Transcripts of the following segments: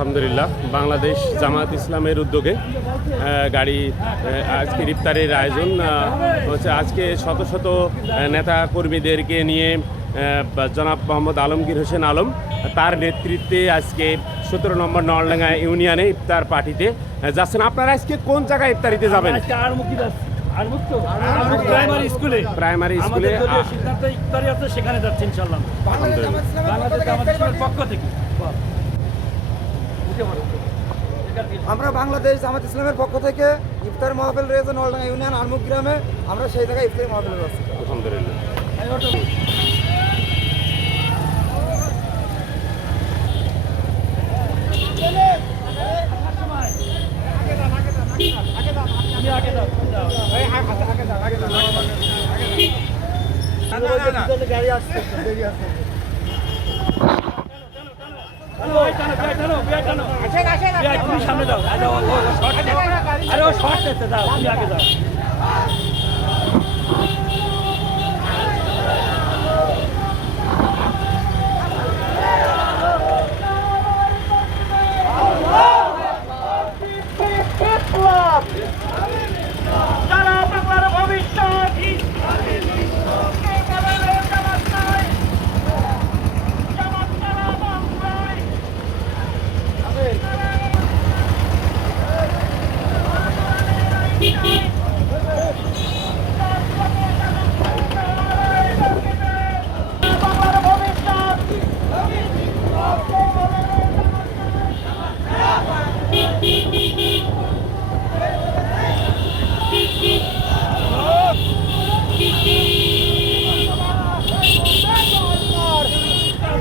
আলহামদুলিল্লাহ বাংলাদেশ জামাত ইসলামের উদ্যোগে গাড়ি আজকে ইফতারের আয়োজন হচ্ছে আজকে শত শত নেতা কর্মীদেরকে নিয়ে জনাব মোহাম্মদ আলমগীর হোসেন আলম তার নেতৃত্বে আজকে সতেরো নম্বর নলডাঙ্গা ইউনিয়নে ইফতার পার্টিতে যাচ্ছেন। আপনারা আজকে কোন জায়গায় ইফতারিতে যাবেন? প্রাইমারি স্কুলে। প্রাইমারি সিদ্ধান্ত ইফতারি আছে সেখানে যাচ্ছি পক্ষ থেকে। আমরা বাংলাদেশ জামাত ইসলামের পক্ষ থেকে ইফতার মাহফিল রয়েছে নলডাঙ্গা ইউনিয়ন আরমুখ গ্রামে। আমরা সেই জায়গায় ইফতারি মাহফিল রয়েছে আলহামদুলিল্লাহ। এই ওঠো। তুমি আগে দাও, তুমি দাও। গাড়ি আসছে দেরি আসছে সামনে দাও। আরে শর্ট নিচ্ছে, দাও, আগে দাও।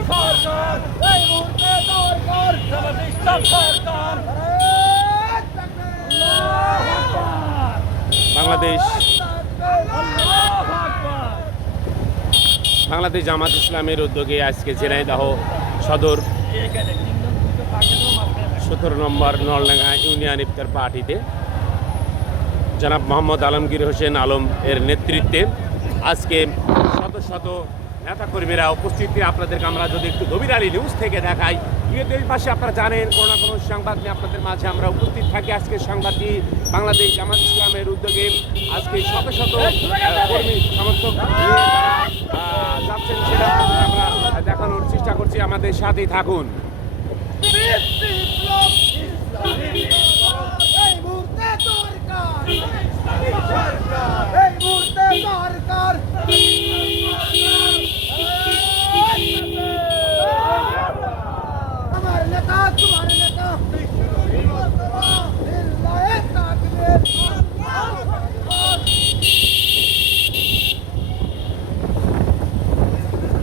সরকার এই মুহূর্তে সরকার সরকার। বাংলাদেশ। বাংলাদেশ জামাত ইসলামের উদ্যোগে আজকে ঝিনাইদাহ সদর সতেরো নম্বর নলডাঙ্গা ইউনিয়ন ইফতার পার্টিতে জনাব মোহাম্মদ আলমগীর হোসেন আলম এর নেতৃত্বে আজকে শত শত নেতাকর্মীরা উপস্থিতি আপনাদেরকে আমরা যদি একটু গভীর আলী নিউজ থেকে দেখাই। এই পাশে আপনারা জানেন, কোনো না কোনো সংবাদ নিয়ে আপনাদের মাঝে আমরা উপস্থিত থাকি। আজকে সংবাদটি বাংলাদেশ জামাত ইসলামের উদ্যোগে। আজকে শত শত কর্মী, সমর্থক যাচ্ছেন সেটা আমরা দেখানোর চেষ্টা করছি। আমাদের সাথেই থাকুন।